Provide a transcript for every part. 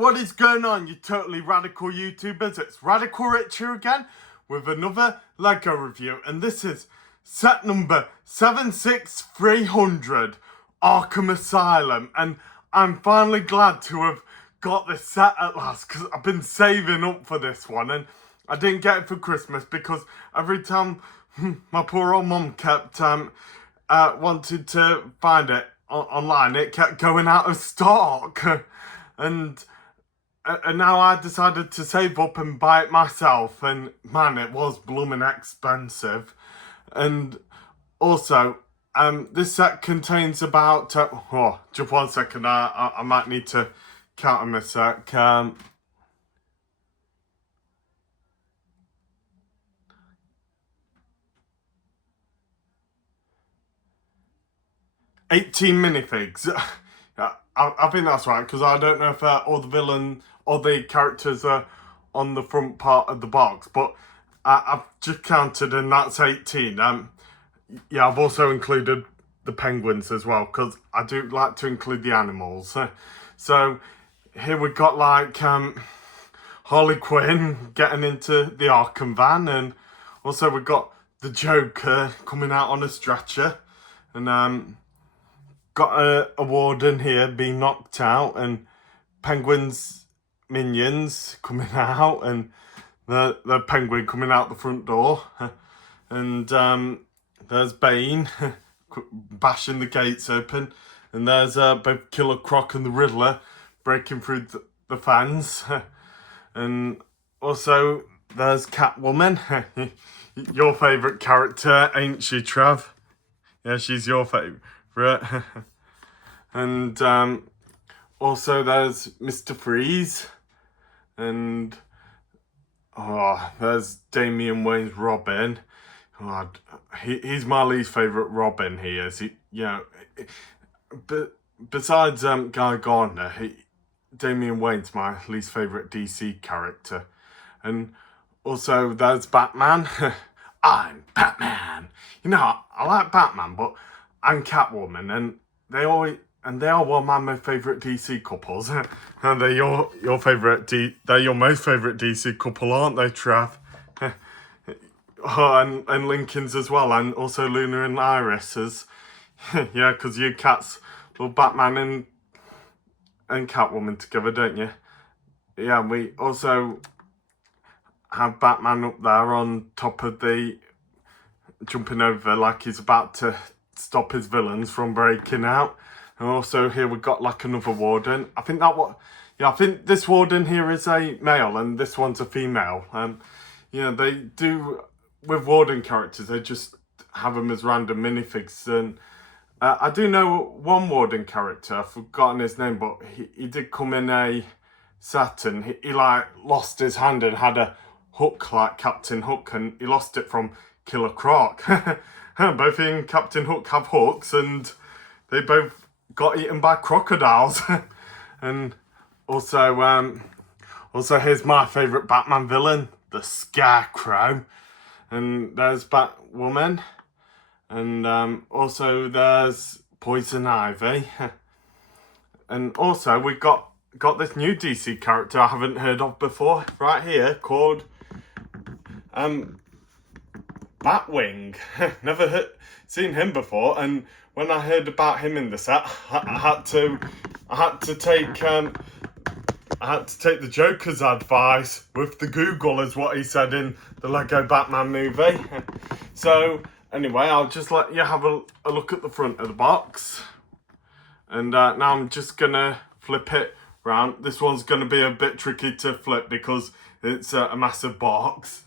what is going on, you totally radical YouTubers? It's Radical Rich here again with another Lego review, and this is set number 76300, Arkham Asylum, and I'm finally glad to have got this set at last, because I've been saving up for this one, and I didn't get it for Christmas because every time my poor old mum kept wanted to find it online, it kept going out of stock. And now I decided to save up and buy it myself, and man, it was blooming expensive. And also, this set contains about, just 1 second, I might need to count them a sec. 18 minifigs. I think that's right, because I don't know if all the characters are on the front part of the box, but I've just counted and that's 18. Yeah, I've also included the penguins as well, because I do like to include the animals. So here we've got like Harley Quinn getting into the Arkham van, and also we've got the Joker coming out on a stretcher, and got a warden here being knocked out, and penguins minions coming out, and the penguin coming out the front door, and there's Bane bashing the gates open, and there's both Killer Croc and the Riddler breaking through the fans, and also there's Catwoman, your favourite character, ain't she, Trav? Yeah, she's your favourite. And also there's Mr. Freeze, and there's Damian Wayne's Robin. He's my least favourite Robin. He is. But besides Guy Gardner, Damian Wayne's my least favourite DC character. And also there's Batman. I'm Batman. You know, I like Batman, but I'm Catwoman, and they are one of my most favourite DC couples. And they're your favourite they're your most favourite DC couple, aren't they, Trav? And Lincoln's as well, and also Luna and Iris as yeah, because you cats love Batman and Catwoman together, don't you? Yeah, we also have Batman up there on top of the jumping over like he's about to stop his villains from breaking out. And also here we've got like another warden. I think this warden here is a male and this one's a female. They do with warden characters, they just have them as random minifigs. And I do know one warden character, I've forgotten his name, but he did come in a set, and he like lost his hand and had a hook like Captain Hook, and he lost it from Killer Croc. Both he and Captain Hook have hooks, and they both got eaten by crocodiles. And also here's my favourite Batman villain, the Scarecrow. And there's Batwoman, and also there's Poison Ivy. And also we got this new DC character I haven't heard of before right here, called Batwing. Never seen him before, and when I heard about him in the set, I had to take the Joker's advice with the Google, is what he said in the Lego Batman movie. So anyway, I'll just let you have a look at the front of the box, and now I'm just gonna flip it round. This one's gonna be a bit tricky to flip because it's a massive box,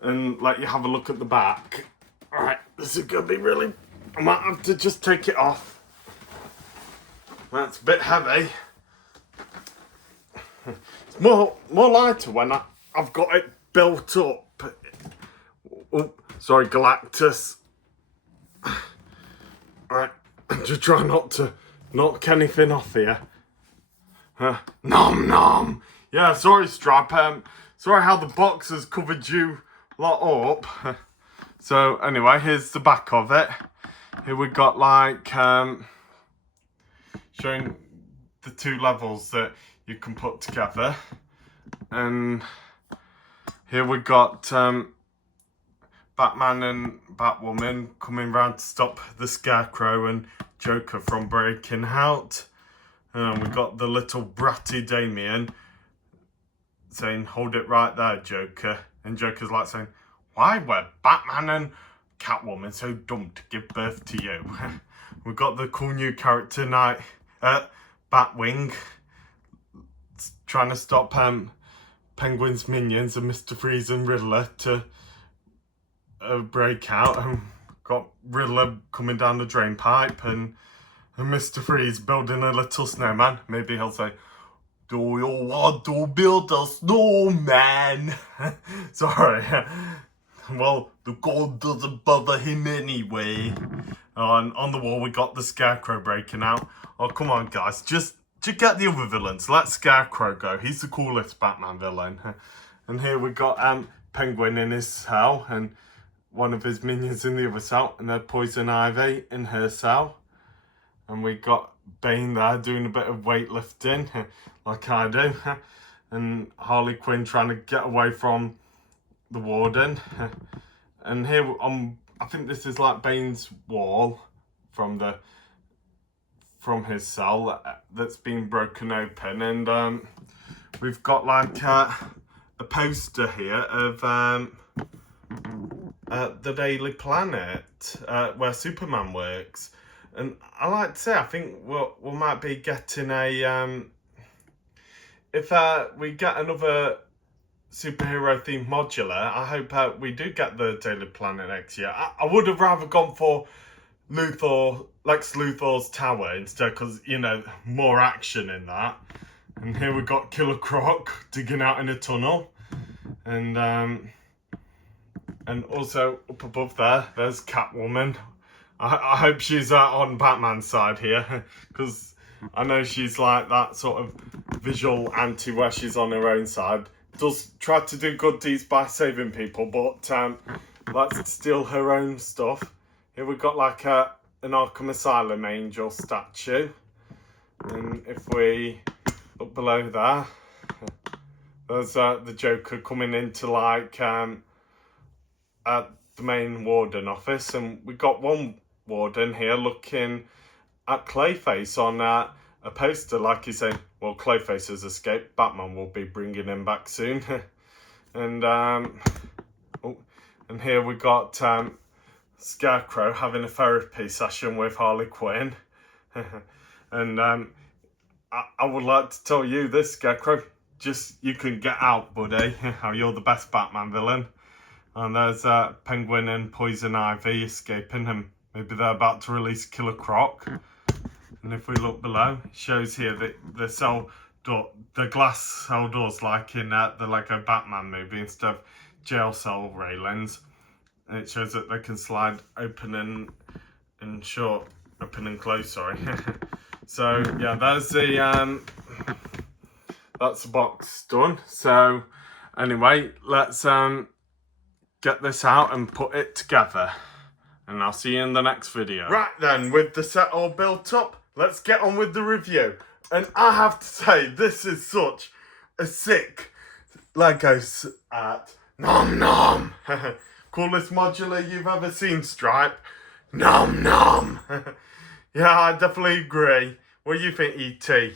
and let you have a look at the back. Alright, this is gonna be really, I might have to just take it off. That's a bit heavy. It's more lighter when I've got it built up. Oh, sorry, Galactus. Alright, just try not to knock anything off here. Nom nom. Yeah, sorry, Strap. Sorry how the box has covered you lot up. So anyway, here's the back of it. Here we got like showing the two levels that you can put together. And here we got Batman and Batwoman coming round to stop the Scarecrow and Joker from breaking out. And we got the little bratty Damien saying, "Hold it right there, Joker." And Joker's like saying, "Why were Batman and Catwoman so dumb to give birth to you?" We've got the cool new character Batwing trying to stop Penguin's minions and Mr. Freeze and Riddler to break out, and got Riddler coming down the drain pipe and Mr. Freeze building a little snowman. Maybe he'll say, "Do you want to build a snowman?" Sorry. Well, the gold doesn't bother him anyway. And on the wall we got the Scarecrow breaking out. Oh, come on guys, just get the other villains. Let Scarecrow go. He's the coolest Batman villain. And here we got Penguin in his cell and one of his minions in the other cell, and then Poison Ivy in her cell. And we got Bane there doing a bit of weightlifting, like I do. And Harley Quinn trying to get away from the Warden. And here I think this is like Bane's wall from his cell that's been broken open. And we've got like a poster here of the Daily Planet, where Superman works. And I like to say, I think we might be getting a if we get another superhero themed modular, I hope we do get the Daily Planet next year. I would have rather gone for Lex Luthor's tower instead, because, you know, more action in that. And here we got Killer Croc digging out in a tunnel. And also up above there's Catwoman. I hope she's on Batman's side here, because I know she's like that sort of visual anti where she's on her own side. Does try to do good deeds by saving people, but likes to steal her own stuff. Here we've got like an Arkham Asylum angel statue. And if we look below there, there's the Joker coming into like at the main Warden office. And we got one Warden here looking at Clayface on a poster, like he's saying, well, Clayface has escaped, Batman will be bringing him back soon. And and here we got Scarecrow having a therapy session with Harley Quinn. And I would like to tell you this, Scarecrow, just you can get out, buddy. You're the best Batman villain. And there's Penguin and Poison Ivy escaping him. Maybe they're about to release Killer Croc. And if we look below, it shows here that the cell door, the glass cell doors, like in the Lego Batman movie, instead of jail cell railings. And it shows that they can slide open and shut, open and close, sorry. So yeah, there's the that's the box done. So anyway, let's get this out and put it together. And I'll see you in the next video. Right then, with the set all built up, let's get on with the review. And I have to say, this is such a sick Lego art. Nom nom! Coolest modular you've ever seen, Stripe. Nom nom! Yeah, I definitely agree. What do you think, E.T.?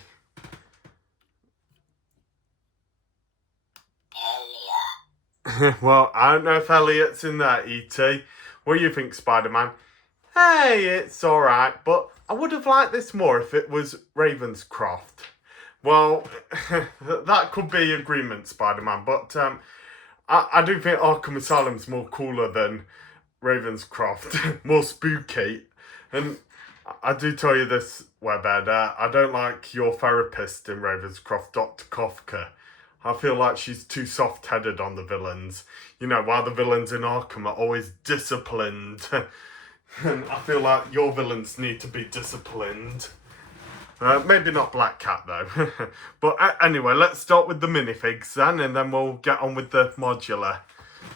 Well, I don't know if Elliot's in there, E.T. What do you think, Spider-Man? Hey, it's alright, but I would have liked this more if it was Ravenscroft. Well, that could be agreement, Spider-Man, but I do think Arkham Asylum's more cooler than Ravenscroft, more spooky. And I do tell you this, Webhead, I don't like your therapist in Ravenscroft, Dr. Kafka. I feel like she's too soft-headed on the villains. You know, while the villains in Arkham are always disciplined. And I feel like your villains need to be disciplined. Maybe not Black Cat, though. But anyway, let's start with the minifigs then, and then we'll get on with the modular.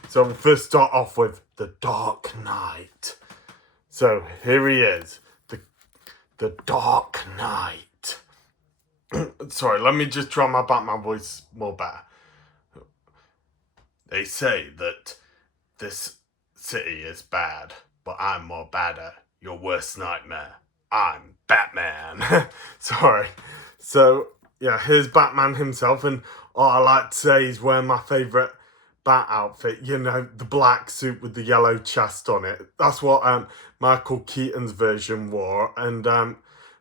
So we'll first start off with the Dark Knight. So here he is, the Dark Knight. Sorry, let me just try my Batman voice more better. They say that this city is bad, but I'm more badder. Your worst nightmare. I'm Batman. Sorry. So, yeah, here's Batman himself, and I like to say he's wearing my favourite Bat outfit, you know, the black suit with the yellow chest on it. That's what Michael Keaton's version wore, and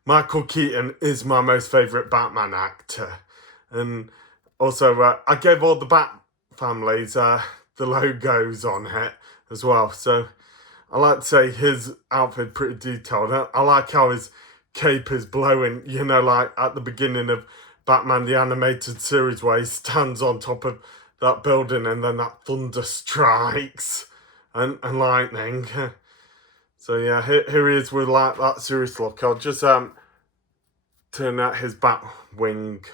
Michael Keaton is my most favourite Batman actor. And also, I gave all the Bat families the logos on it as well, so I like to say his outfit pretty detailed. I like how his cape is blowing, you know, like at the beginning of Batman the Animated Series where he stands on top of that building and then that thunder strikes and lightning. So yeah, here he is with like that serious look. I'll just turn out his bat wing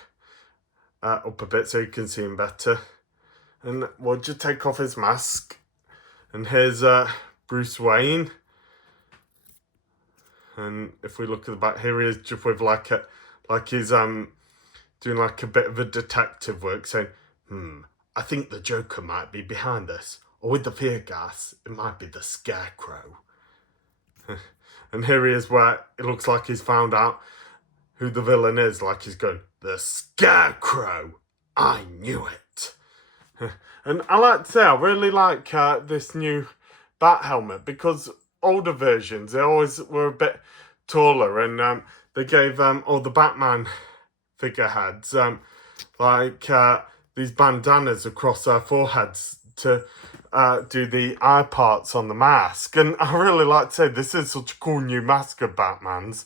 up a bit so you can see him better. And we'll just take off his mask. And here's Bruce Wayne. And if we look at the back, here he is just with like he's doing like a bit of a detective work, saying, I think the Joker might be behind this. Or with the fear gas, it might be the Scarecrow. And here he is where it looks like he's found out who the villain is. Like he's going, the Scarecrow. I knew it. And I like to say, I really like this new bat helmet because older versions, they always were a bit taller, and they gave all the Batman figureheads these bandanas across their foreheads to do the eye parts on the mask. And I really like to say this is such a cool new mask of Batman's.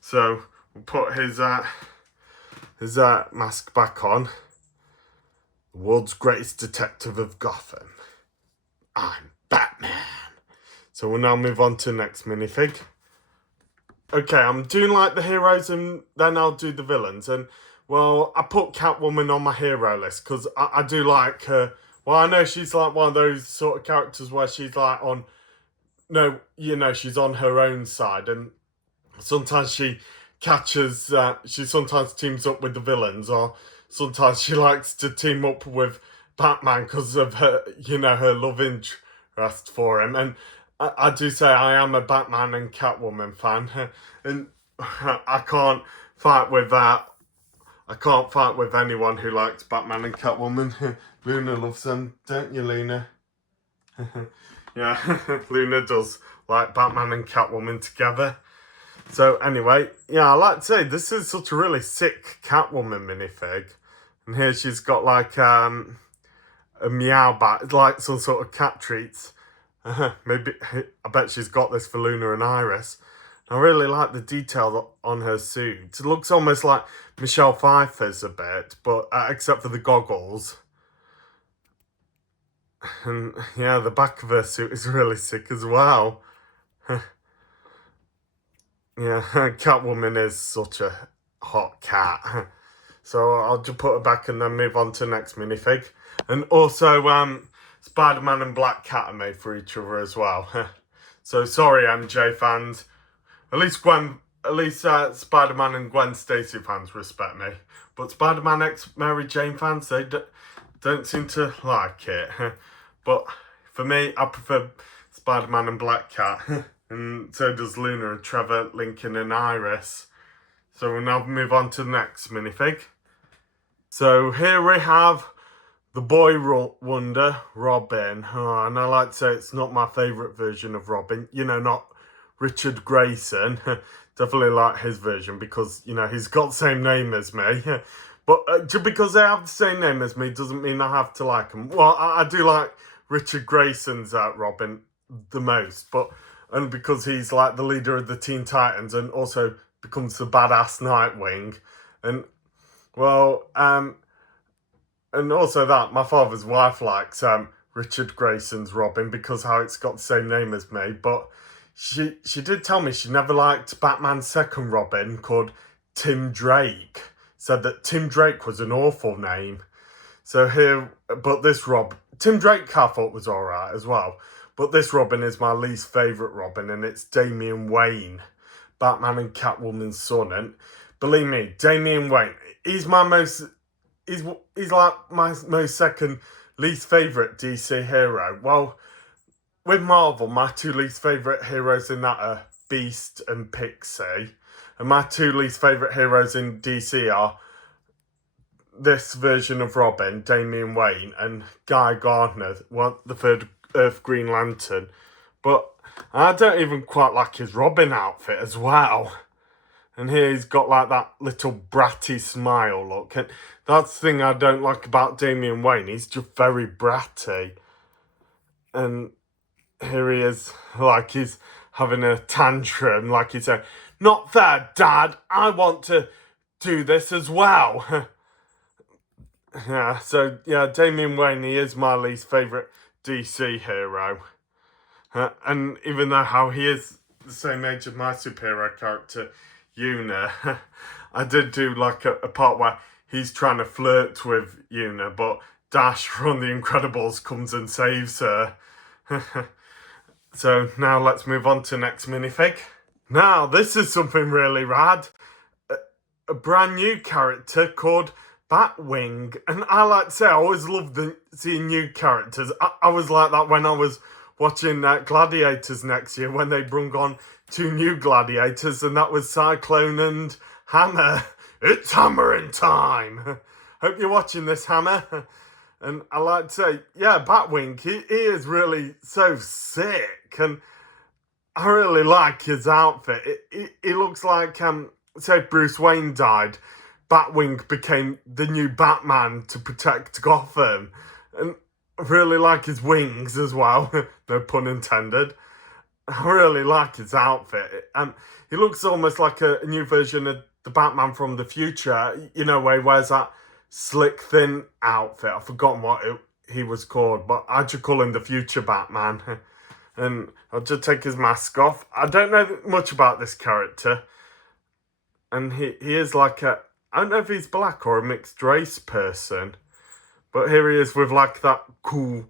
So we'll put his mask back on. The world's greatest detective of Gotham. I'm Batman. So we'll now move on to the next minifig. Okay, I'm doing like the heroes and then I'll do the villains. And well, I put Catwoman on my hero list because I do like her. Well, I know she's like one of those sort of characters where she's like on, no, you know, she's on her own side. And sometimes she catches, she sometimes teams up with the villains, or sometimes she likes to team up with Batman because of her, you know, her love interest for him. And I do say I am a Batman and Catwoman fan, and I can't fight with anyone who likes Batman and Catwoman. Luna loves them, don't you, Luna? Yeah, Luna does like Batman and Catwoman together. So anyway, yeah, I like to say this is such a really sick Catwoman minifig. And here she's got like a meow bat, like some sort of cat treats. Maybe, I bet she's got this for Luna and Iris. I really like the detail on her suit. It looks almost like Michelle Pfeiffer's a bit, but except for the goggles. And yeah, the back of her suit is really sick as well. Yeah, Catwoman is such a hot cat. So I'll just put her back and then move on to the next minifig. And also, Spider-Man and Black Cat are made for each other as well. So sorry, MJ fans. At least Spider-Man and Gwen Stacy fans respect me. But Spider-Man x Mary Jane fans, they don't seem to like it. But for me, I prefer Spider-Man and Black Cat. And so does Luna and Trevor, Lincoln and Iris. So we'll now move on to the next minifig. So here we have the boy wonder, Robin. Oh, and I like to say it's not my favourite version of Robin. You know, not Richard Grayson. Definitely like his version because, you know, he's got the same name as me. But just because they have the same name as me doesn't mean I have to like him. Well, I do like Richard Grayson's Robin the most, but only because he's like the leader of the Teen Titans and also becomes the badass Nightwing. And, well, and also that, my father's wife likes Richard Grayson's Robin because how it's got the same name as me. But she did tell me she never liked Batman's second Robin called Tim Drake. Said that Tim Drake was an awful name. So here, but this Tim Drake I thought was alright as well. But this Robin is my least favourite Robin, and it's Damian Wayne, Batman and Catwoman's son. And believe me, Damian Wayne, he's my most, he's like my most second least favourite DC hero. Well, with Marvel, my two least favourite heroes in that are Beast and Pixie. And my two least favourite heroes in DC are this version of Robin, Damian Wayne, and Guy Gardner, the third Earth Green Lantern. But I don't even quite like his Robin outfit as well. And here he's got like that little bratty smile look. And that's the thing I don't like about Damian Wayne. He's just very bratty. And here he is, like he's having a tantrum, like he's saying, "Not fair, Dad, I want to do this as well." Yeah, so yeah, Damian Wayne, he is my least favourite DC hero. And even though how he is the same age as my superhero character, Una, I did do like a part where he's trying to flirt with Una, but Dash from The Incredibles comes and saves her. So now let's move on to next minifig. Now this is something really rad. A brand new character called Batwing. And I like to say, I always love seeing new characters. I was like that when I was watching Gladiators next year, when they brung on two new gladiators, and that was Cyclone and Hammer. It's hammering time. Hope you're watching this, Hammer. And I like to say, yeah, Batwing, he is really so sick. And I really like his outfit. He looks like, say if Bruce Wayne died, Batwing became the new Batman to protect Gotham. And I really like his wings as well. No pun intended. I really like his outfit. He looks almost like a new version of the Batman from the future. You know, where he wears that slick, thin outfit. I've forgotten what he was called, but I just call him the future Batman. And I'll just take his mask off. I don't know much about this character. And he is like I don't know if he's black or a mixed race person. But here he is with like that cool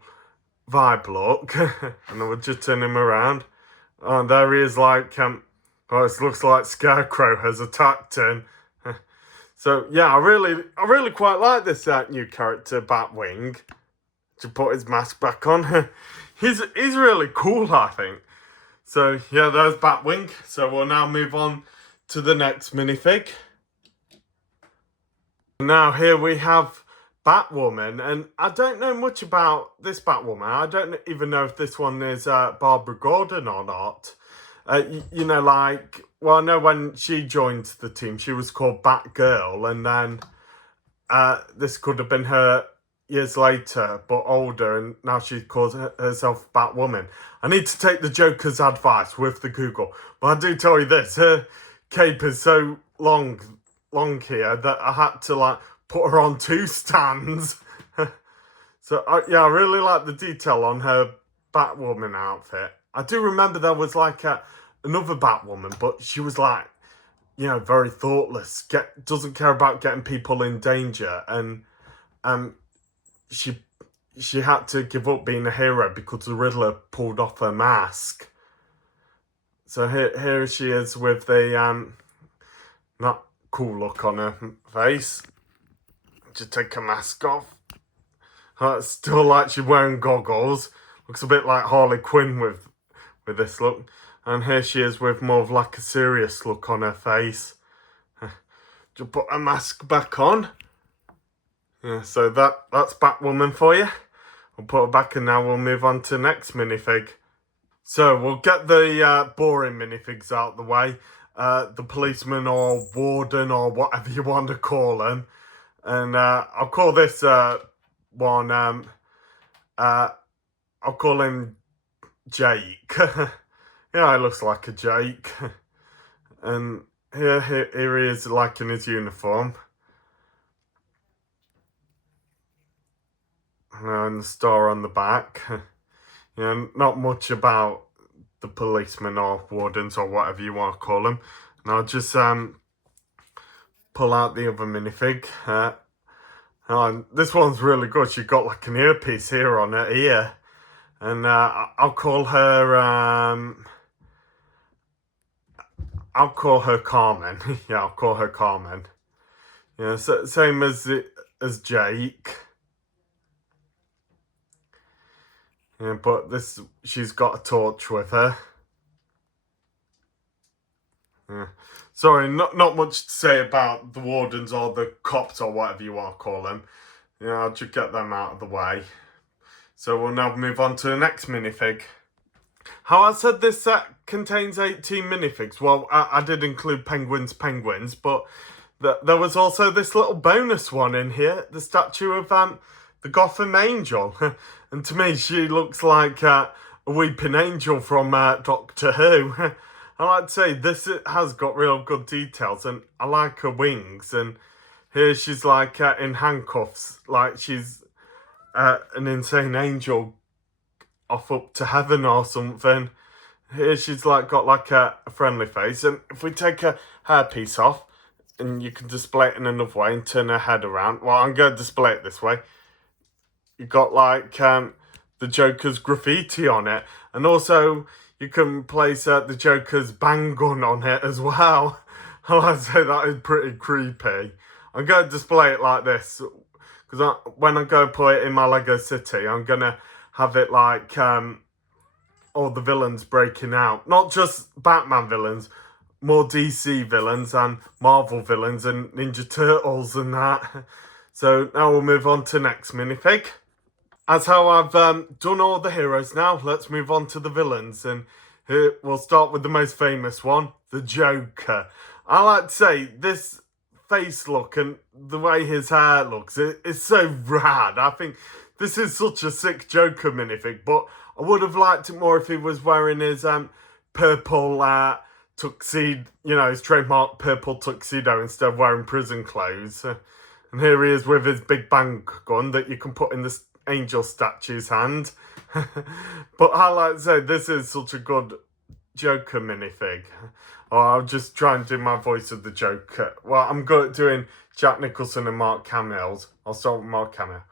vibe look. And I will just turn him around. Oh, there he is like, it looks like Scarecrow has attacked him. So yeah, I really quite like this new character, Batwing. To put his mask back on. He's really cool, I think. So yeah, there's Batwing. So we'll now move on to the next minifig. Now here we have Batwoman, and I don't know much about this Batwoman. I don't even know if this one is Barbara Gordon or not. You know, like, well, I know when she joined the team, she was called Batgirl, and then this could have been her years later, but older, and now she calls herself Batwoman. I need to take the Joker's advice with the Google, but I do tell you this, her cape is so long here that I had to like put her on two stands. So yeah, I really like the detail on her Batwoman outfit. I do remember there was like another Batwoman, but she was like, you know, very thoughtless, doesn't care about getting people in danger, and she had to give up being a hero because the Riddler pulled off her mask. So here she is with the not cool look on her face. Just take her mask off. It's still like she's wearing goggles. Looks a bit like Harley Quinn with this look. And here she is with more of like a serious look on her face. Just put her mask back on. Yeah, so that's Batwoman for you. We'll put her back, and now we'll move on to the next minifig. So we'll get the boring minifigs out of the way. The policeman or warden or whatever you want to call them. And I'll call this one, I'll call him Jake. Yeah, he looks like a Jake. And here he is like in his uniform. And the star on the back. You know, not much about the policemen or wardens or whatever you want to call them. And I'll just pull out the other minifig. This one's really good. She's got like an earpiece here on her ear. And I'll call her I'll call her Carmen. Yeah, I'll call her Carmen. Yeah, so, same as Jake. Yeah, but she's got a torch with her. Yeah. Sorry, not much to say about the wardens or the cops or whatever you want to call them. Yeah, I'll just get them out of the way. So we'll now move on to the next minifig. How I said this set contains 18 minifigs. Well, I did include penguins, but there was also this little bonus one in here, the statue of the Gotham Angel. And to me, she looks like a weeping angel from Doctor Who. I like to say this has got real good details, and I like her wings. And here she's like in handcuffs, like she's an insane angel off up to heaven or something. Here she's like got like a friendly face, and if we take her hairpiece off, and you can display it in another way and turn her head around. Well, I'm going to display it this way. You got like the Joker's graffiti on it, and also you can place the Joker's bang gun on it as well. I like to say that is pretty creepy. I'm going to display it like this because when I go put it in my Lego City, I'm gonna have it like all the villains breaking out, not just Batman villains, more DC villains and Marvel villains and Ninja Turtles and that. So now we'll move on to next minifig. As how I've done all the heroes now, let's move on to the villains. And here we'll start with the most famous one, the Joker. I like to say this face look and the way his hair looks, it's so rad. I think this is such a sick Joker minifig, but I would have liked it more if he was wearing his purple tuxedo, his trademark purple tuxedo instead of wearing prison clothes. And here he is with his big bang gun that you can put in the angel statue's hand. But I like to say this is such a good Joker minifig. Oh, I'll just try and do my voice of the Joker. Well, I'm good at doing Jack Nicholson and Mark Hamill's. I'll start with Mark Hamill.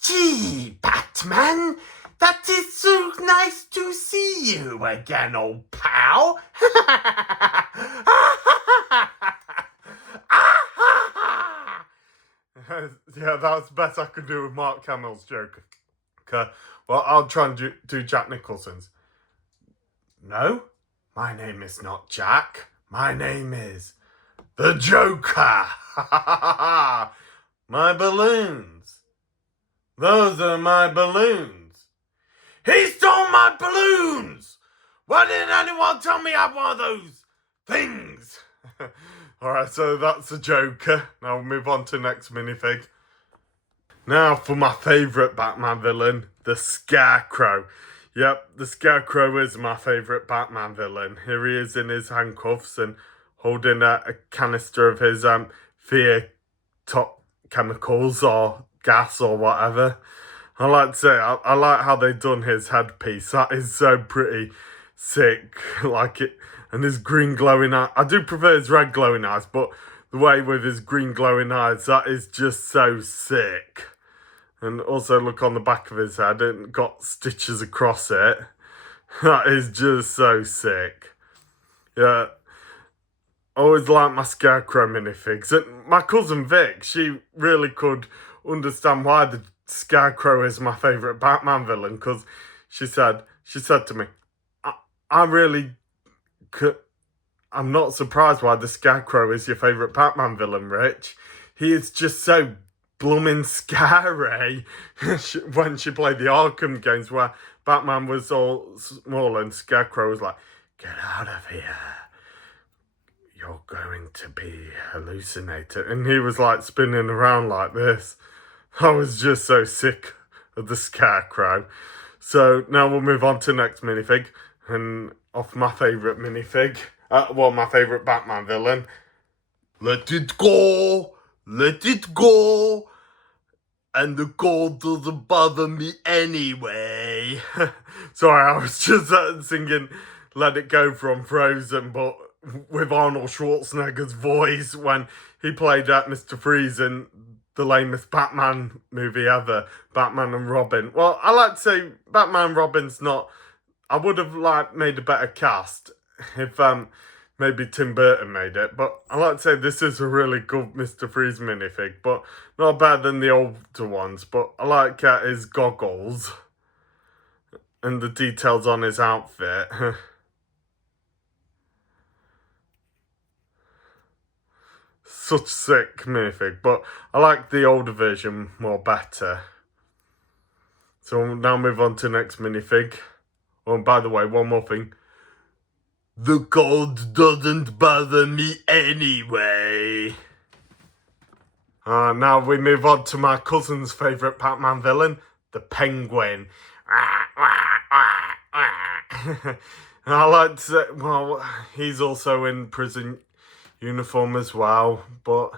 Gee, Batman, that is so nice to see you again, old pal. Yeah, that's the best I could do with Mark Hamill's Joker. Okay. Well, I'll try and do Jack Nicholson's. No, my name is not Jack. My name is the Joker. My balloons. Those are my balloons. He stole my balloons! Why didn't anyone tell me I had one of those things? Alright, so that's the Joker. Now we'll move on to the next minifig. Now for my favourite Batman villain, the Scarecrow. Yep, the Scarecrow is my favourite Batman villain. Here he is in his handcuffs and holding a canister of his fear top chemicals or gas or whatever. I like to say, I like how they done his headpiece. That is so pretty sick. Like it, and his green glowing eye. I do prefer his red glowing eyes, but the way with his green glowing eyes, that is just so sick. And also look on the back of his head, and got stitches across it. That is just so sick. Yeah. I always like my Scarecrow minifigs. And my cousin Vic, she really could understand why the Scarecrow is my favourite Batman villain, because she said to me, I'm not surprised why the Scarecrow is your favourite Batman villain, Rich. He is just so blooming scary. When she played the Arkham games where Batman was all small and Scarecrow was like, get out of here. You're going to be hallucinated. And he was like spinning around like this. I was just so sick of the Scarecrow. So now we'll move on to the next minifig. And off my favourite minifig. My favourite Batman villain. Let it go. Let it go. And the cold doesn't bother me anyway. Sorry, I was just singing Let It Go from Frozen, but with Arnold Schwarzenegger's voice when he played Mr. Freeze in the lamest Batman movie ever, Batman and Robin. Well, I like to say Batman and Robin's not... I would have made a better cast if maybe Tim Burton made it, but I like to say this is a really good Mr. Freeze minifig, but not better than the older ones, but I like his goggles and the details on his outfit. Such sick minifig, but I like the older version more better. So we'll now move on to the next minifig. Oh, and by the way, one more thing. The cold doesn't bother me anyway. Now we move on to my cousin's favourite Batman villain, the Penguin. I like to say, well, he's also in prison uniform as well, but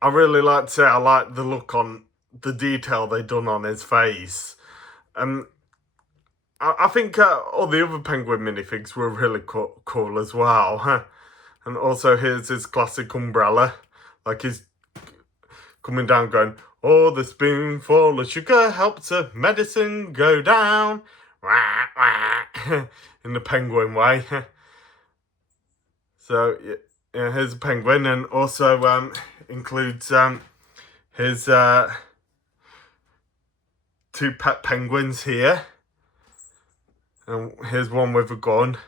I really like to say I like the look on the detail they done on his face. I think all the other Penguin minifigs were really cool as well. And also here's his classic umbrella, like he's coming down going, oh, the spoonful of sugar helps the medicine go down. In the Penguin way. So, yeah, here's a penguin, and also includes his 2 pet penguins here. And here's one with a gun,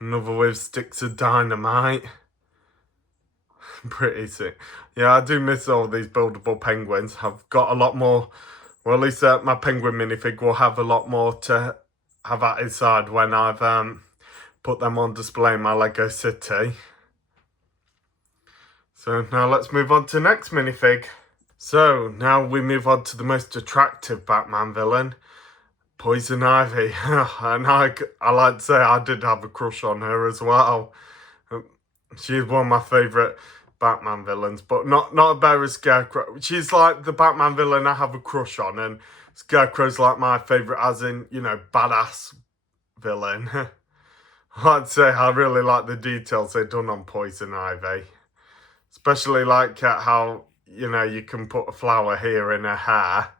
another with sticks of dynamite. Pretty sick. Yeah, I do miss all these buildable penguins. I've got a lot more, well, at least my penguin minifig will have a lot more to have at his side when I've put them on display in my Lego City. So now let's move on to the next minifig. So now we move on to the most attractive Batman villain, Poison Ivy. And I like to say I did have a crush on her as well. She's one of my favourite Batman villains, but not a better as Scarecrow. She's like the Batman villain I have a crush on, and Scarecrow's like my favourite as in, you know, badass villain. I'd say I really like the details they've done on Poison Ivy. Especially like how, you know, you can put a flower here in her hair.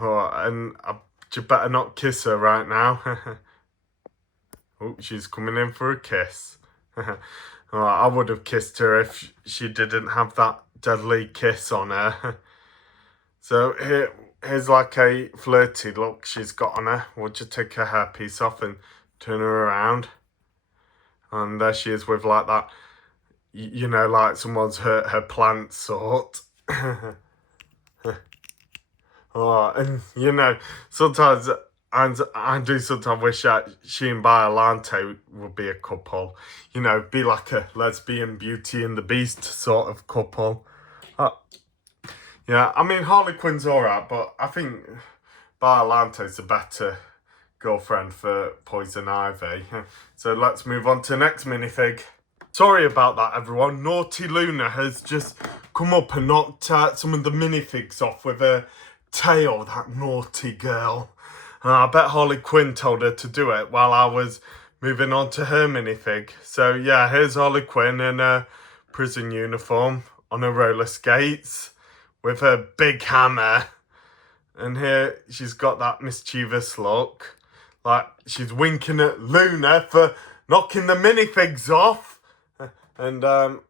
Oh, and you better not kiss her right now. Oh, she's coming in for a kiss. Oh, I would have kissed her if she didn't have that deadly kiss on her. So here's like a flirty look she's got on her. We'll just take her hairpiece off and turn her around. And there she is with like that, you know, like someone's hurt her plant sort. Oh, and you know, sometimes, and I do sometimes wish that she and Biollante would be a couple. You know, be like a lesbian Beauty and the Beast sort of couple. Yeah, I mean, Harley Quinn's alright, but I think Biolante's a better girlfriend for Poison Ivy. So let's move on to the next minifig. Sorry about that, everyone. Naughty Luna has just come up and knocked some of the minifigs off with her tail, that naughty girl. I bet Harley Quinn told her to do it while I was moving on to her minifig. So yeah, here's Harley Quinn in her prison uniform on her roller skates with her big hammer. And here she's got that mischievous look. Like she's winking at Luna for knocking the minifigs off. And I'll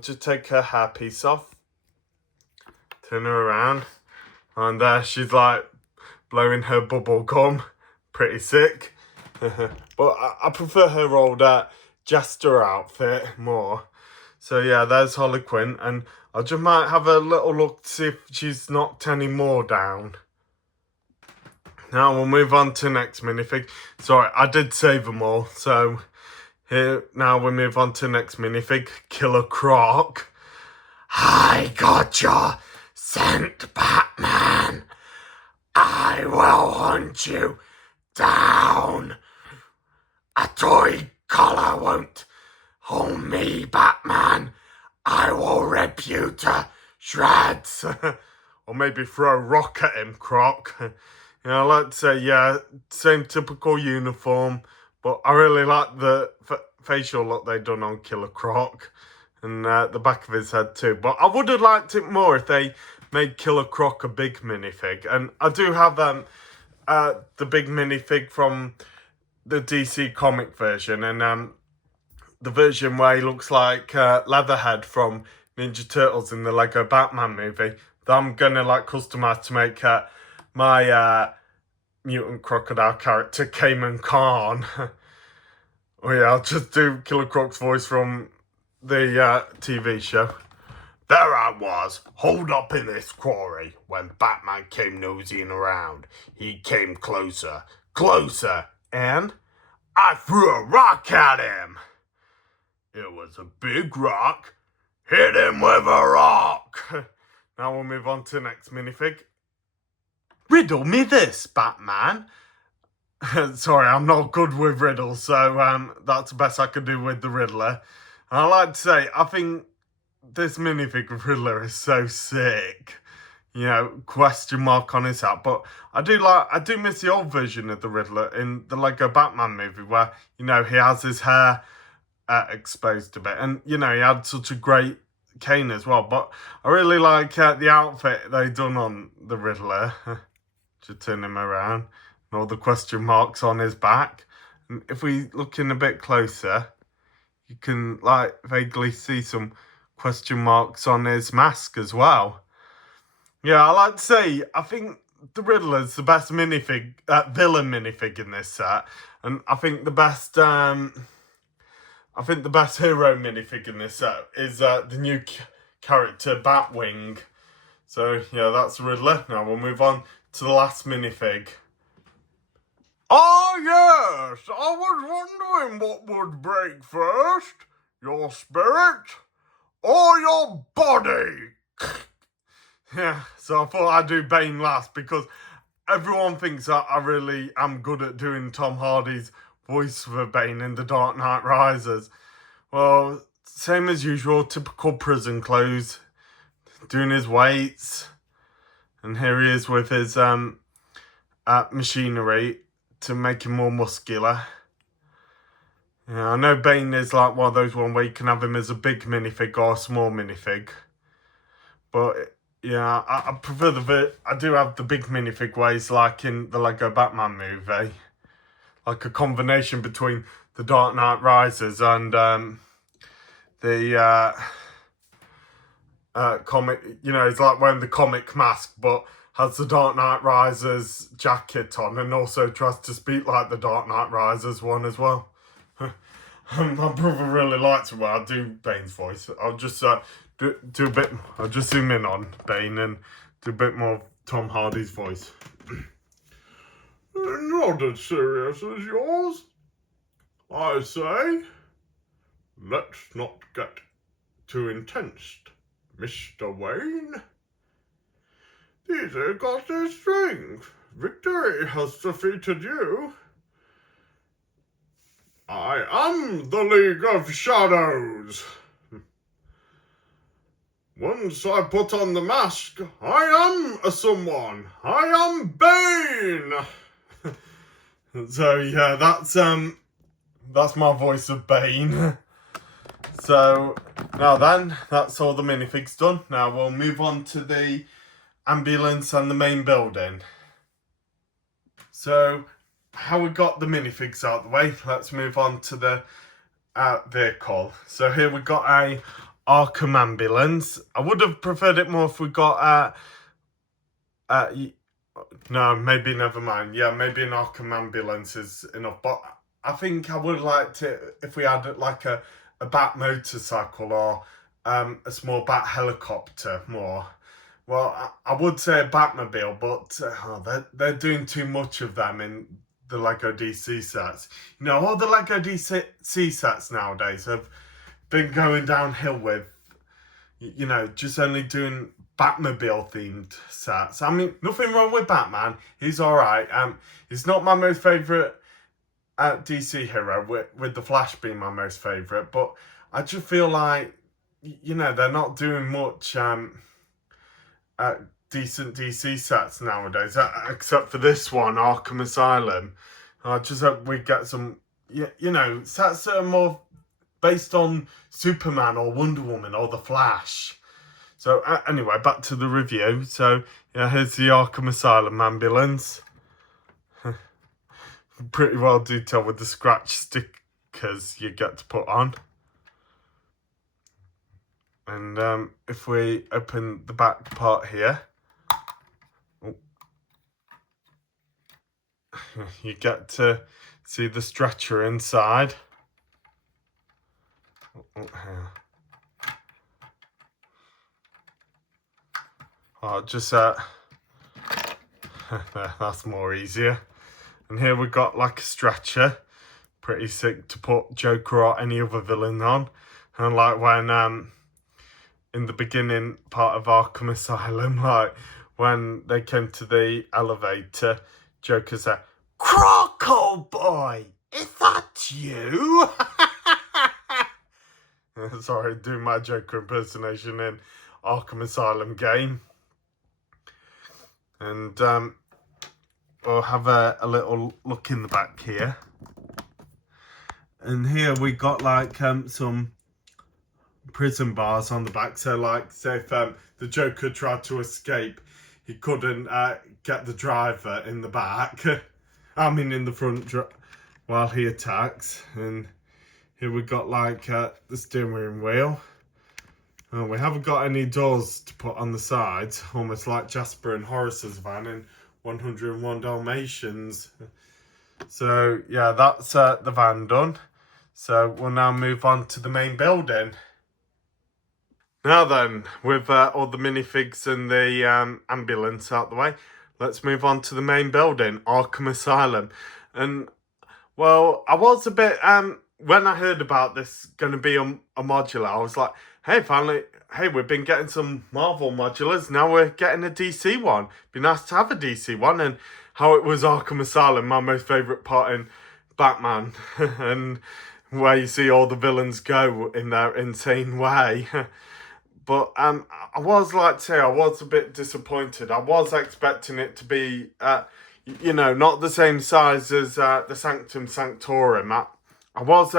just take her hairpiece off. Turn her around. And there she's like blowing her bubble gum. Pretty sick. But I prefer her old jester outfit more. So yeah, there's Harley Quinn. And I just might have a little look to see if she's knocked any more down. Now we'll move on to the next minifig. Sorry, I did save them all. So here, now we move on to the next minifig. Killer Croc. I got your scent, Batman. I will hunt you down. A toy collar won't hold me, Batman. I will rip you to shreds. Or maybe throw a rock at him, Croc. You know, I like to say, yeah, same typical uniform. But I really like the facial look they done on Killer Croc. And the back of his head too. But I would have liked it more if they made Killer Croc a big minifig. And I do have the big minifig from the DC comic version, and the version where he looks like Leatherhead from Ninja Turtles in the Lego Batman movie, that I'm gonna like customize to make my mutant crocodile character Cayman Khan. Oh yeah, I'll just do Killer Croc's voice from the TV show. There I was, holed up in this quarry, when Batman came nosing around. He came closer, and I threw a rock at him. It was a big rock. Hit him with a rock. Now we'll move on to the next minifig. Riddle me this, Batman. Sorry, I'm not good with riddles, so that's the best I can do with the Riddler. And I like to say, I think this minifig of Riddler is so sick. You know, question mark on his hat. But I do miss the old version of the Riddler in the Lego Batman movie where, you know, he has his hair exposed a bit. And, you know, he had such a great cane as well. But I really like the outfit they done on the Riddler. Just turn him around. And all the question marks on his back. And if we look in a bit closer, you can, like, vaguely see some question marks on his mask as well. Yeah, I like to say, I think the Riddler's the best minifig, villain minifig in this set. And I think the best, hero minifig in this set is the new character Batwing. So yeah, that's the Riddler. Now we'll move on to the last minifig. Oh yes, I was wondering what would break first, your spirit or your body. Yeah, so I thought I'd do Bane last because everyone thinks that I really am good at doing Tom Hardy's voice for Bane in The Dark Knight Rises. Well, same as usual, typical prison clothes, doing his weights, and here he is with his machinery to make him more muscular. Yeah, I know Bane is like one of those one where you can have him as a big minifig or a small minifig, but yeah, I prefer I do have the big minifig ways like in the Lego Batman movie. Like a combination between the Dark Knight Rises and the comic, you know, it's like wearing the comic mask but has the Dark Knight Rises jacket on and also tries to speak like the Dark Knight Rises one as well. My brother really likes it when I do Bane's voice. I'll just do a bit. I'll just zoom in on Bane and do a bit more of Tom Hardy's voice. Not as serious as yours, I say. Let's not get too intense, Mr. Wayne. These have got their strength. Victory has defeated you. I am the League of Shadows. Once I put on the mask, I am a someone. I am Bane. So yeah, that's my voice of Bane. So now then, that's all the minifigs done. Now we'll move on to the ambulance and the main building. So how we got the minifigs out of the way, let's move on to the vehicle. So here we got a Arkham ambulance. I would have preferred it more if we got no, maybe never mind. Yeah, maybe an Arkham ambulance is enough. But I think I would like to if we had like a bat motorcycle or a small bat helicopter more. Well, I would say a Batmobile, but they're doing too much of them in the Lego DC sets. You know, all the Lego DC sets nowadays have been going downhill with, you know, just only doing Batmobile themed sets. I mean, nothing wrong with Batman. He's alright. He's not my most favourite DC hero, with the Flash being my most favourite, but I just feel like, you know, they're not doing much decent DC sets nowadays, except for this one, Arkham Asylum. I just hope we get some, you know, sets that are more based on Superman or Wonder Woman or the Flash. So anyway, back to the review. So yeah, here's the Arkham Asylum ambulance. pretty well detailed with the scratch stickers you get to put on. And if we open the back part here, you get to see the stretcher inside. Oh, just that's more easier. And here we've got like a stretcher, pretty sick to put Joker or any other villain on. And like when in the beginning part of Arkham Asylum, like when they came to the elevator, Joker said, "Croco boy, is that you?" Sorry, doing my Joker impersonation in Arkham Asylum game. And we'll have a little look in the back here. And here we got like some prison bars on the back. So like, say if the Joker tried to escape, he couldn't get the driver in the back. I mean in the front while he attacks. And here we got like the steering wheel. We haven't got any doors to put on the sides, almost like Jasper and Horace's van in 101 Dalmatians. So yeah, that's the van done. So we'll now move on to the main building. Now then, with all the minifigs and the ambulance out the way, let's move on to the main building, Arkham Asylum. And well, I was a bit when I heard about this going to be a modular, I was like, hey, finally, hey, we've been getting some Marvel modulars, now we're getting a DC one. Be nice to have a DC one. And how it was Arkham Asylum, my most favourite part in Batman, and where you see all the villains go in their insane way. But I was like to say, I was a bit disappointed. I was expecting it to be, you know, not the same size as the Sanctum Sanctorum. I was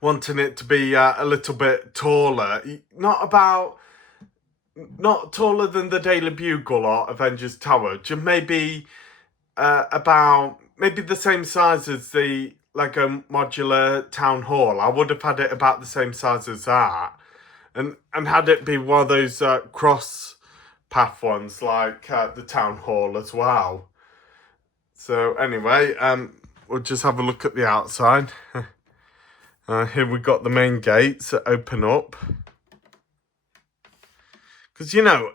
wanting it to be a little bit taller. Not taller than the Daily Bugle or Avengers Tower. Just maybe maybe the same size as the Lego Modular Town Hall. I would have had it about the same size as that. And had it be one of those cross path ones like the Town Hall as well. So anyway, we'll just have a look at the outside. Here we got the main gates that open up. Because, you know,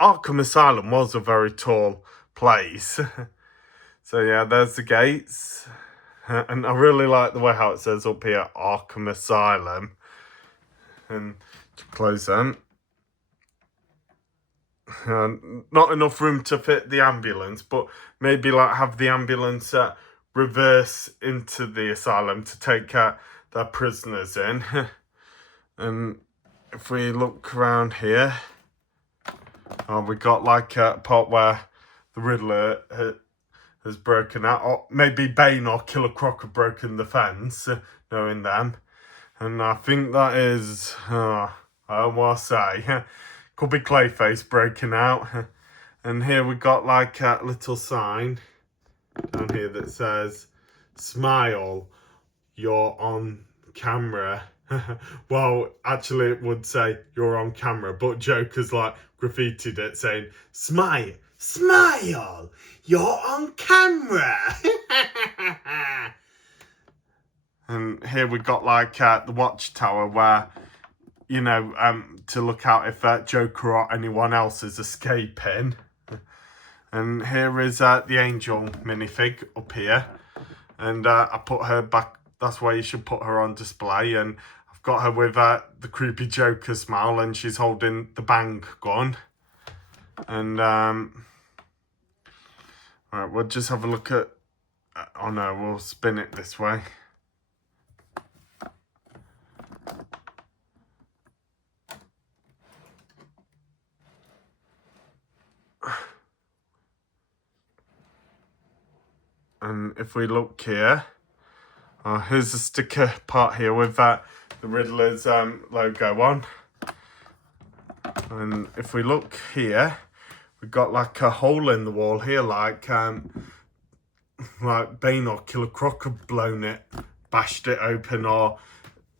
Arkham Asylum was a very tall place. So yeah, there's the gates. And I really like the way how it says up here, Arkham Asylum. And to close them. Not enough room to fit the ambulance, but maybe like have the ambulance reverse into the asylum to take their prisoners in. And if we look around here, we got like a part where the Riddler has broken out, or maybe Bane or Killer Croc have broken the fence, knowing them. And I think that is, I don't want to say, could be Clayface breaking out. And here we got like a little sign down here that says, "Smile, you're on camera." Well, actually it would say you're on camera, but Joker's like graffitied it saying, "Smile, smile, you're on camera." And here we got like the watchtower where, you know, to look out if Joker or anyone else is escaping. And here is the Angel minifig up here. And I put her back, that's why you should put her on display. And I've got her with the creepy Joker smile, and she's holding the bang gun. And, right, we'll just have a look at, oh no, we'll spin it this way. And if we look here, here's the sticker part here with the Riddler's logo on. And if we look here, we've got like a hole in the wall here, like like Bane or Killer Croc have blown it, bashed it open, or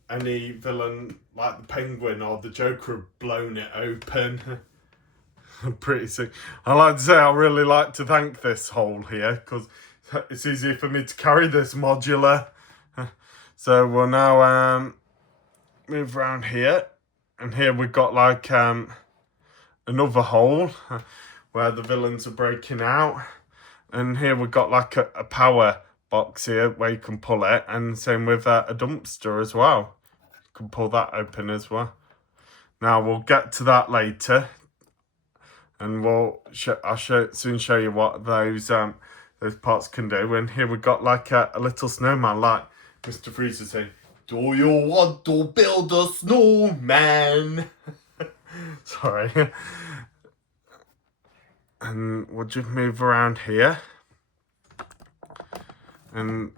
any villain like the Penguin or the Joker have blown it open. Pretty sick. I like to say I really like to thank this hole here because it's easier for me to carry this modular. So we'll now move around here, and here we've got like another hole where the villains are breaking out, and here we've got like a power box here where you can pull it, and same with a dumpster as well. You can pull that open as well. Now we'll get to that later, and I'll soon show you what those parts can do. And here we got like a little snowman, like Mr. Freezer saying, "Do you want to build a snowman?" Sorry. And we'll just move around here. And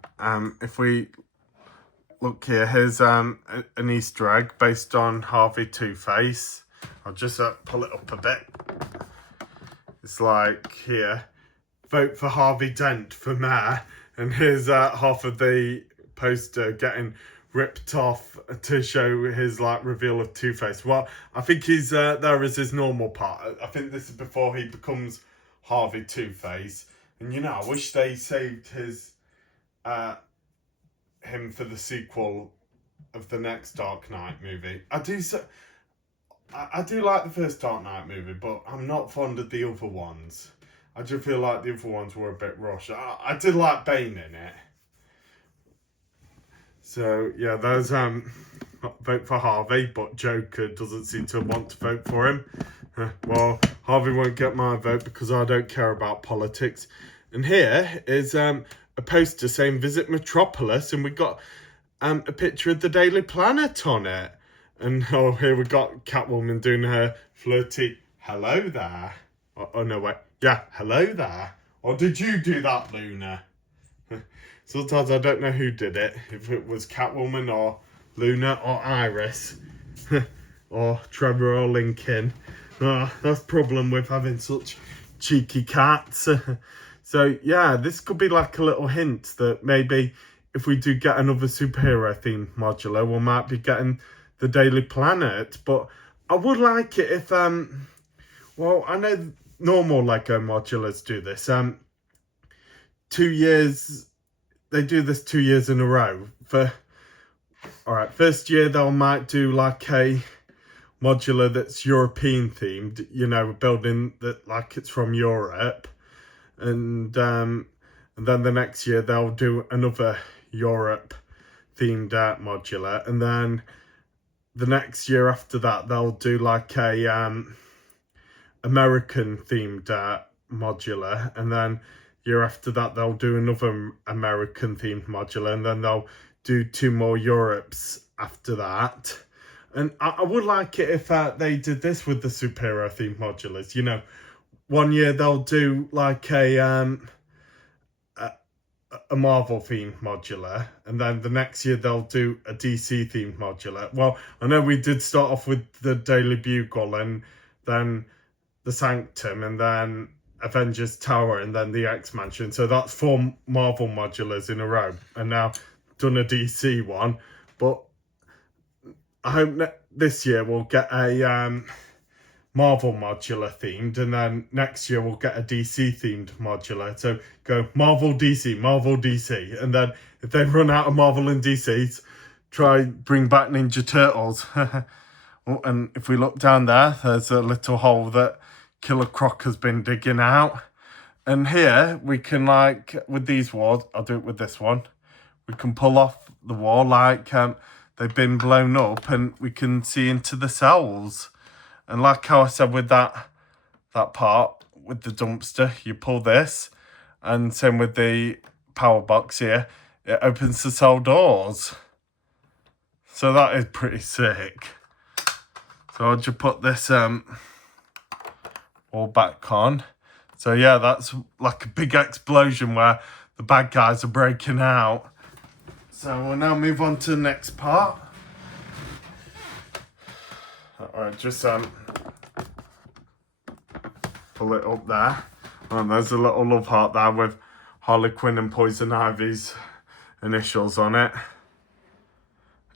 if we look here, here's an Easter egg based on Harvey Two-Face. I'll just pull it up a bit. It's like here, vote for Harvey Dent for mayor. And here's half of the poster getting ripped off to show his like reveal of Two-Face. Well, I think he's there as his normal part. I think this is before he becomes Harvey Two-Face. And you know, I wish they saved his him for the sequel of the next Dark Knight movie. I do like the first Dark Knight movie, but I'm not fond of the other ones. I just feel like the other ones were a bit rushed. I did like Bane in it. So yeah, there's vote for Harvey, but Joker doesn't seem to want to vote for him. Well, Harvey won't get my vote because I don't care about politics. And here is a poster saying visit Metropolis, and we got a picture of the Daily Planet on it. And oh, here we got Catwoman doing her flirty hello there. Oh no, wait. Yeah, hello there. Or did you do that, Luna? Sometimes I don't know who did it. If it was Catwoman or Luna or Iris. Or Trevor or Lincoln. That's the problem with having such cheeky cats. So yeah, this could be like a little hint that maybe if we do get another superhero themed modular, we might be getting the Daily Planet. But I would like it if well, I know normal Lego modulars do this. 2 years, they do this 2 years in a row. Alright, first year they might do like a modular that's European themed, you know, building that like it's from Europe. And then the next year they'll do another Europe themed modular, and then the next year after that they'll do like a American themed modular, and then year after that they'll do another American themed modular, and then they'll do 2 more Europes after that. And I would like it if they did this with the superhero themed modulars. You know, 1 year they'll do like a Marvel themed modular, and then the next year they'll do a DC themed modular. Well, I know we did start off with the Daily Bugle, and then the Sanctum, and then Avengers Tower, and then the X-Mansion. So that's 4 Marvel modulars in a row, and now done a DC one. But I hope this year we'll get a Marvel modular themed, and then next year we'll get a DC themed modular. So go Marvel DC, and then if they run out of Marvel and DCs, try bring back Ninja Turtles. Oh, and if we look down there, there's a little hole that Killer Croc has been digging out. And here we can, like with these walls, I'll do it with this one, we can pull off the wall like they've been blown up, and we can see into the cells. And like how I said with that part with the dumpster, you pull this, and same with the power box here, it opens the cell doors. So that is pretty sick. So I'll just put this all back on. So yeah, that's like a big explosion where the bad guys are breaking out. So we'll now move on to the next part. Alright, just pull it up there. And there's a little love heart there with Harley Quinn and Poison Ivy's initials on it.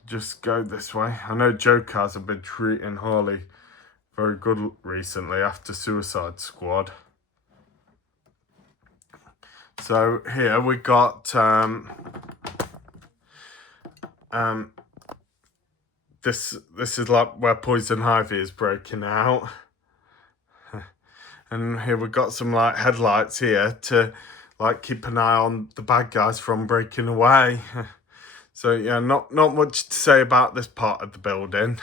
Just go this way. I know Joker has been treating Harley very good recently after Suicide Squad. So here we got this is like where Poison Ivy is breaking out. And here we got some like headlights here to like keep an eye on the bad guys from breaking away. So yeah, not much to say about this part of the building.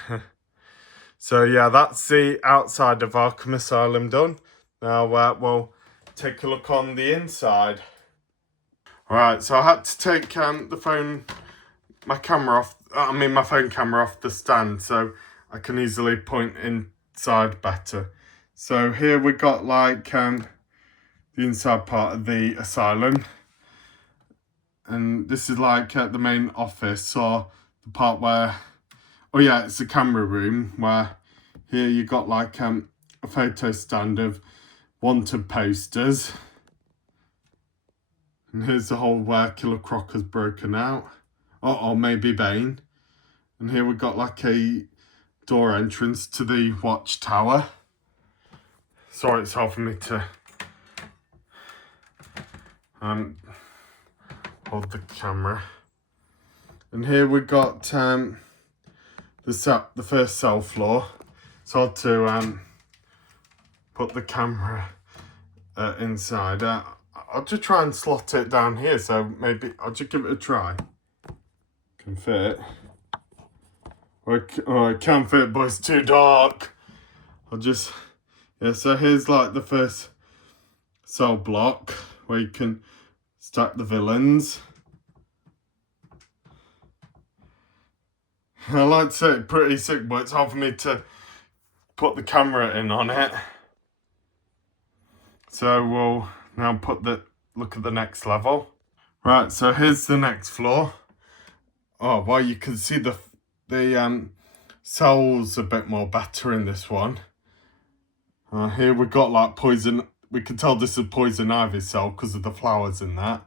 So yeah, that's the outside of Arkham Asylum done. Now we'll take a look on the inside. Alright, so I had to take my phone camera off the stand so I can easily point inside better. So here we got like the inside part of the asylum. And this is like the main office, or the part where, oh yeah, it's the camera room, where here you got like a photo stand of wanted posters. And here's the hole where Killer Croc has broken out, or maybe Bane. And here we got like a door entrance to the watchtower. Sorry, it's hard for me to hold the camera. And here we got the first cell floor. It's hard to put the camera inside. I'll just try and slot it down here, so maybe I'll just give it a try. Can fit. Oh, I can fit, but it's too dark. Yeah, so here's like the first cell block where you can stack the villains. I like to say it's pretty sick, but it's hard for me to put the camera in on it. So we'll now look at the next level. Right, so here's the next floor. Oh, well, you can see the cells a bit more better in this one. Here we got like poison. We can tell this is Poison Ivy's cell because of the flowers in that.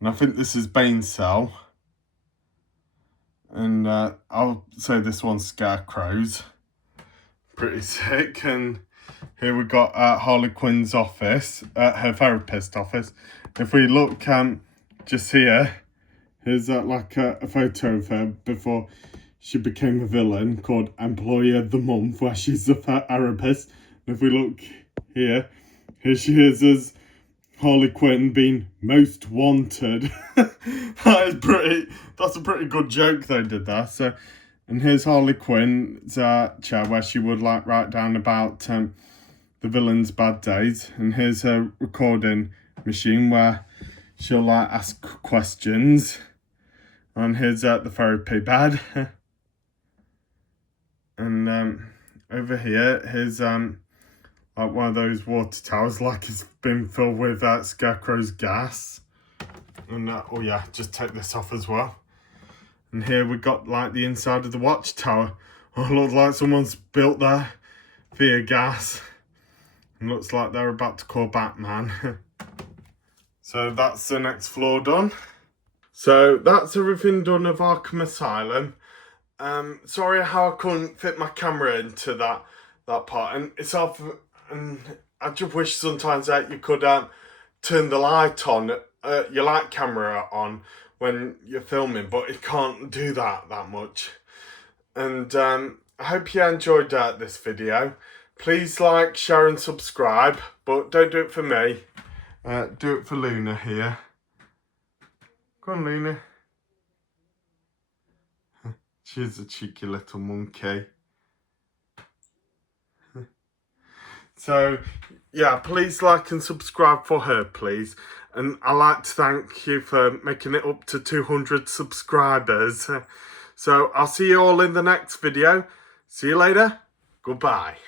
And I think this is Bane's cell. And I'll say this one's Scarecrow's. Pretty sick. And here we got Harley Quinn's office, her therapist office. If we look just here, here's like a photo of her before she became a villain, called Employee of the Month, where she's the therapist. And if we look here she is as Harley Quinn being most wanted. That's a pretty good joke they did there. So, and here's Harley Quinn's chair where she would like write down about the villain's bad days. And here's her recording machine where she'll like ask questions. And here's the therapy bed. And over here's like one of those water towers, like it's been filled with Scarecrow's gas. And oh yeah, just take this off as well. And here we got like the inside of the watchtower. Oh, looks like someone's built there via gas. And looks like they're about to call Batman. So that's the next floor done. So that's everything done of Arkham Asylum. Sorry how I couldn't fit my camera into that part, and it's off. And I just wish sometimes that you could turn the light on, your light camera on when you're filming, but you can't do that much. And I hope you enjoyed this video. Please like, share and subscribe, but don't do it for me. Do it for Luna here. Go on, Luna. She's a cheeky little monkey. So, yeah, please like and subscribe for her, please. And I'd like to thank you for making it up to 200 subscribers. So, I'll see you all in the next video. See you later. Goodbye.